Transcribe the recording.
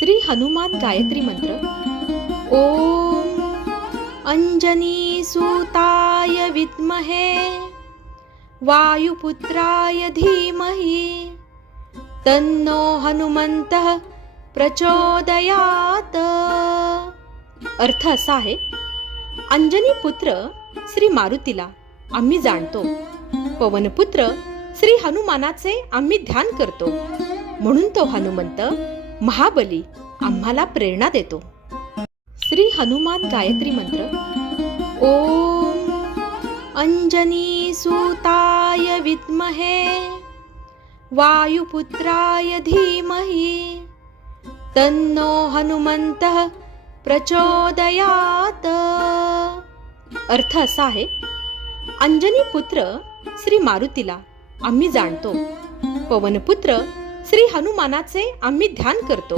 श्री हनुमान गायत्री मंत्र। ओम अंजनी सुताय विद्महे वायुपुत्राय धीमहि तन्नो हनुमंतः प्रचोदयात। अर्थ असा आहे, अंजनी पुत्र श्री मारुतीला आम्ही जाणतो, पवनपुत्र श्री हनुमानाचे आम्ही ध्यान करतो, म्हणून तो हनुमंत महाबली आम्हाला प्रेरणा देतो। श्री हनुमान गायत्री मंत्र। ओम अंजनी सुताय विद्महे वायुपुत्राय धीमहि तन्नो हनुमंतः प्रचोदयात। अर्थ असा आहे, अंजनी पुत्र श्री मारुतीला आम्ही जाणतो, पवनपुत्र श्री हनुमानाचे आम्ही ध्यान करतो,